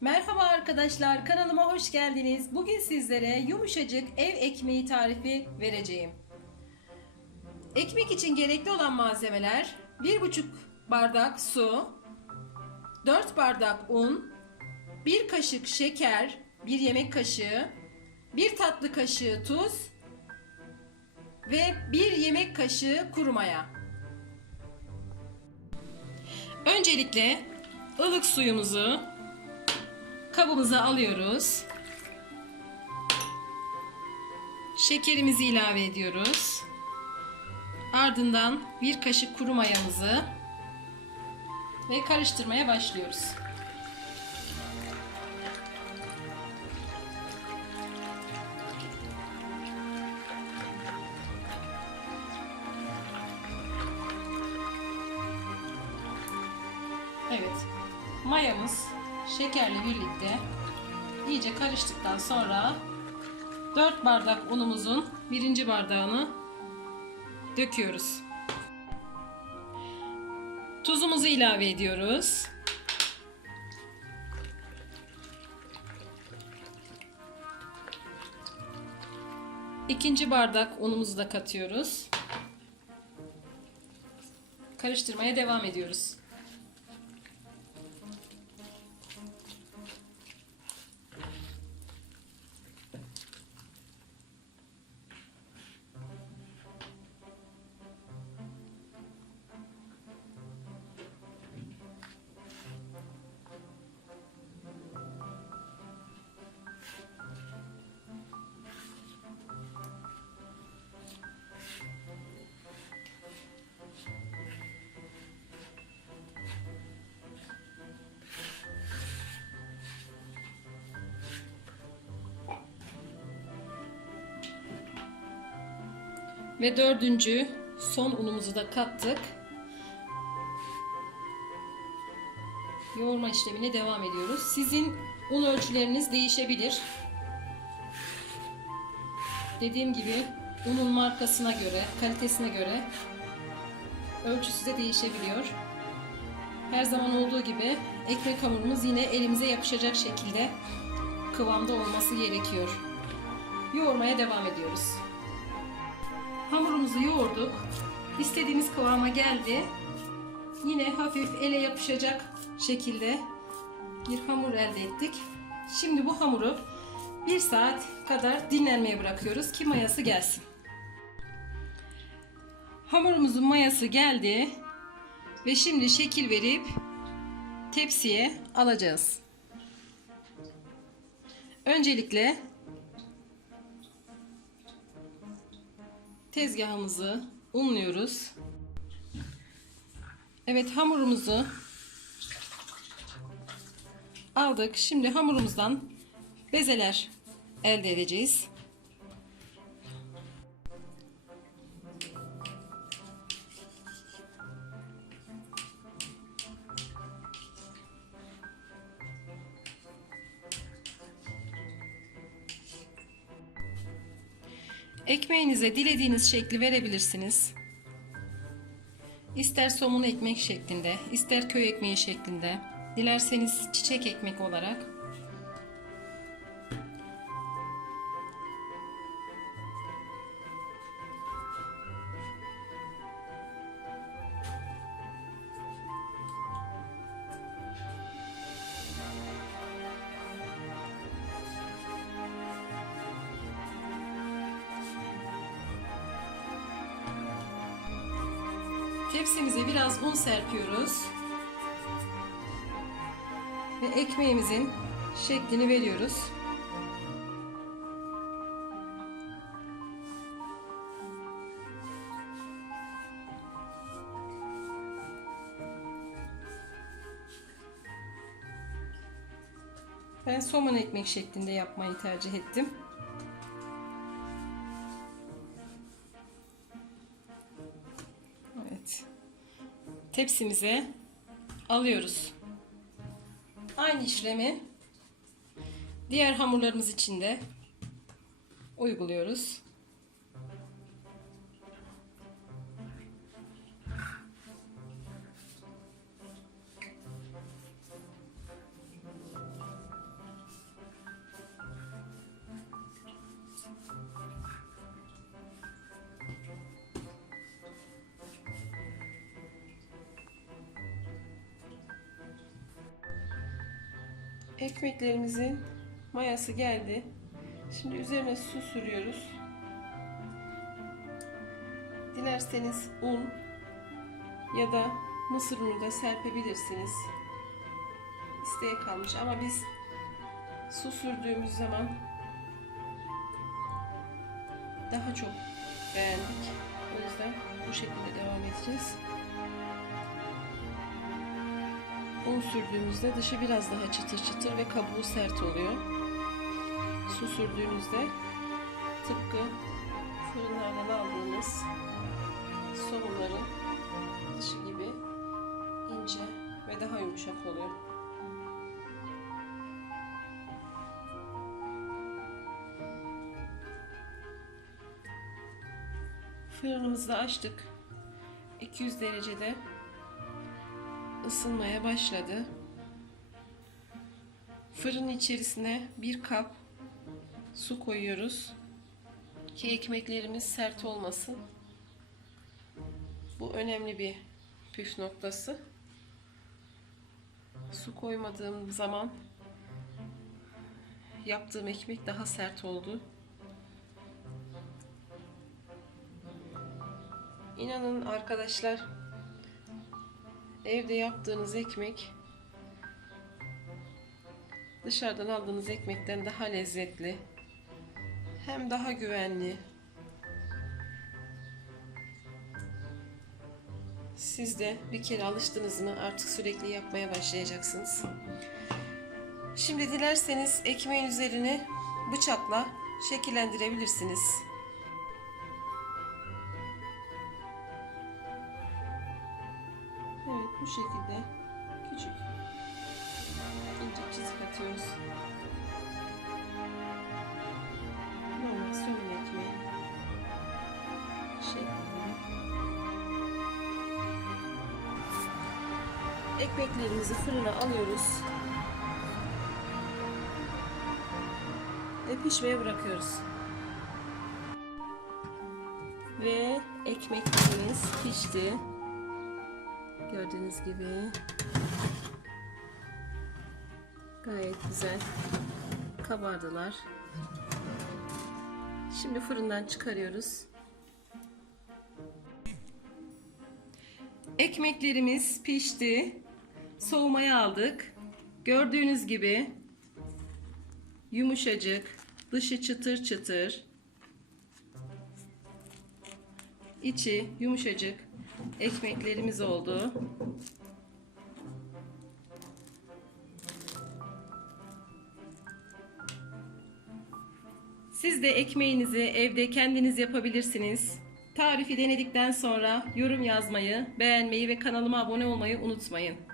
Merhaba arkadaşlar, kanalıma hoş geldiniz. Bugün sizlere yumuşacık ev ekmeği tarifi vereceğim. Ekmek için gerekli olan malzemeler 1,5 bardak su, 4 bardak un, 1 kaşık şeker, 1 yemek kaşığı, 1 tatlı kaşığı tuz ve 1 yemek kaşığı kuru maya. Öncelikle ılık suyumuzu kabımıza alıyoruz. Şekerimizi ilave ediyoruz. Ardından bir kaşık kuru mayamızı ve karıştırmaya başlıyoruz. Evet. Mayamız şekerle birlikte iyice karıştıktan sonra 4 bardak unumuzun birinci bardağını döküyoruz. Tuzumuzu ilave ediyoruz. İkinci bardak unumuzu da katıyoruz. Karıştırmaya devam ediyoruz. Ve dördüncü son unumuzu da kattık. Yoğurma işlemine devam ediyoruz. Sizin un ölçüleriniz değişebilir. Dediğim gibi unun markasına göre, kalitesine göre ölçüsü de değişebiliyor. Her zaman olduğu gibi ekmek hamurumuz yine elimize yapışacak şekilde kıvamda olması gerekiyor. Yoğurmaya devam ediyoruz. Hamurumuzu yoğurduk. İstediğimiz kıvama geldi. Yine hafif ele yapışacak şekilde bir hamur elde ettik. Şimdi bu hamuru bir saat kadar dinlenmeye bırakıyoruz ki mayası gelsin. Hamurumuzun mayası geldi ve şimdi şekil verip tepsiye alacağız. Öncelikle tezgahımızı unluyoruz. Evet hamurumuzu aldık. Şimdi hamurumuzdan bezeler elde edeceğiz. Ekmeğinize dilediğiniz şekli verebilirsiniz. İster somun ekmek şeklinde, ister köy ekmeği şeklinde, dilerseniz çiçek ekmek olarak. Tepsimize biraz un serpiyoruz. Ve ekmeğimizin şeklini veriyoruz. Ben somun ekmek şeklinde yapmayı tercih ettim. Tepsimize alıyoruz. Aynı işlemi diğer hamurlarımız için de uyguluyoruz. Ekmeklerimizin mayası geldi. Şimdi üzerine su sürüyoruz. Dilerseniz un ya da mısır unu da serpebilirsiniz. İsteğe kalmış ama biz su sürdüğümüz zaman daha çok beğendik. O yüzden bu şekilde devam edeceğiz. Un sürdüğümüzde dışı biraz daha çıtır çıtır ve kabuğu sert oluyor. Su sürdüğünüzde tıpkı fırınlardan aldığımız somunların dışı gibi ince ve daha yumuşak oluyor. Fırınımızı açtık. 200 derecede ısınmaya başladı. Fırının içerisine bir kap su koyuyoruz ki ekmeklerimiz sert olmasın. Bu önemli bir püf noktası. Su koymadığım zaman yaptığım ekmek daha sert oldu. İnanın arkadaşlar evde yaptığınız ekmek dışarıdan aldığınız ekmekten daha lezzetli hem daha güvenli. Siz de bir kere alıştınız mı artık sürekli yapmaya başlayacaksınız. Şimdi dilerseniz ekmeğin üzerini bıçakla şekillendirebilirsiniz Evet bu şekilde küçük ince çizik atıyoruz. Normal somun ekmeği şeklinde. Ekmeklerimizi fırına alıyoruz. Ve pişmeye bırakıyoruz. Ve ekmeklerimiz pişti. Gördüğünüz gibi gayet güzel kabardılar. Şimdi fırından çıkarıyoruz. Ekmeklerimiz pişti. Soğumaya aldık. Gördüğünüz gibi yumuşacık, dışı çıtır çıtır. içi yumuşacık ekmeklerimiz oldu. Siz de ekmeğinizi evde kendiniz yapabilirsiniz. Tarifi denedikten sonra yorum yazmayı, beğenmeyi ve kanalıma abone olmayı unutmayın.